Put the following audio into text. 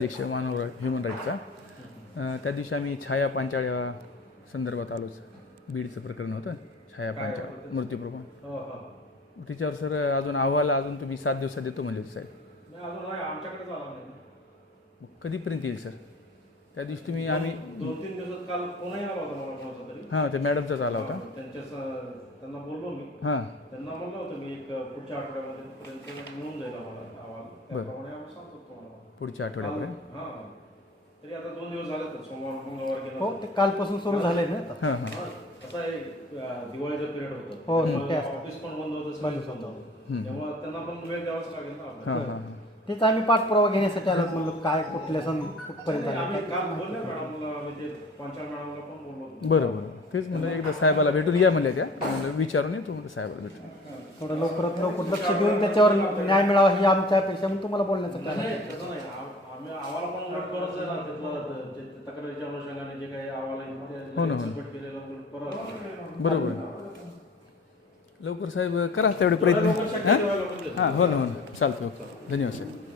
अध्यक्ष मानव ह्युमन राईटचा त्या दिवशी आम्ही छाया पांचाळ्या संदर्भात आलोच. बीडचं प्रकरण होतं, छाया पांचाळ मृत्यूप्रकरण. त्याच्यावर सर अजून अहवाल अजून तुम्ही 7 दिवसात देतो म्हणले होते साहेब. आमच्याकडे झाला नाही. मग कधीपर्यंत येईल सर? त्या दिवशी तुम्ही आम्ही 2-3 दिवसात काल फोनही आला होता मला कोणाचा तरी. हां, त्या मॅडमचाच आला होता. त्यांना बोललो मी. हां, त्यांना म्हणलं होतं मी एक पुढच्या आठवड्यामध्ये पर्यंत मिळून जाईल आम्हाला अहवाल. त्याप्रमाणे आम्ही सांगतो तुम्हाला पुढच्या आठवड्यापर्यंत. हां, तरी आता 2 दिवस झाले तर सोमवार मंगळवार गेला. हो, ते कालपासून सुरू झाले ना आता. हां हां असं आहे, दिवाळीचं पिरियड होतं. हो, ऑफिस पण बंद होतं, सगळं बंद होतं. त्यामुळे त्यांना पण वेळ द्यावाच लागेल ना हां आपल्याला. हां तेच आम्ही पाठपुरावा घेण्यासाठी आलो म्हणलं काय कुठल्या सण कुठपर्यंत आम्ही आले. काल बोलले मॅडमला, आम्ही ते पांचाळ मॅडमला पण बोललो. बरोबर. तेच म्हणलं एकदा साहेबाला भेटून या म्हणले त्या. म्हणलं विचारून येतो म्हणलं साहेबाला भेटून. थोडं लवकरात लवकर लक्ष देऊन त्याच्यावर न्याय मिळावा ही आमच्या अपेक्षा, म्हणून तुम्हाला बोलण्यासाठी आलो. नाही, तसं नाही. आम्ही अहवाल पण उलट परत आहे ना, त्यातलं तक्रारीच्या अनुषंगाने जे काही अहवाल आहे हो ना, हो. ते सबमिट केलेलं उलट परत. बरोबर. लवकर साहेब करा तेवढे प्रयत्न. हां, हो ना हो ना, चालतं. धन्यवाद साहेब.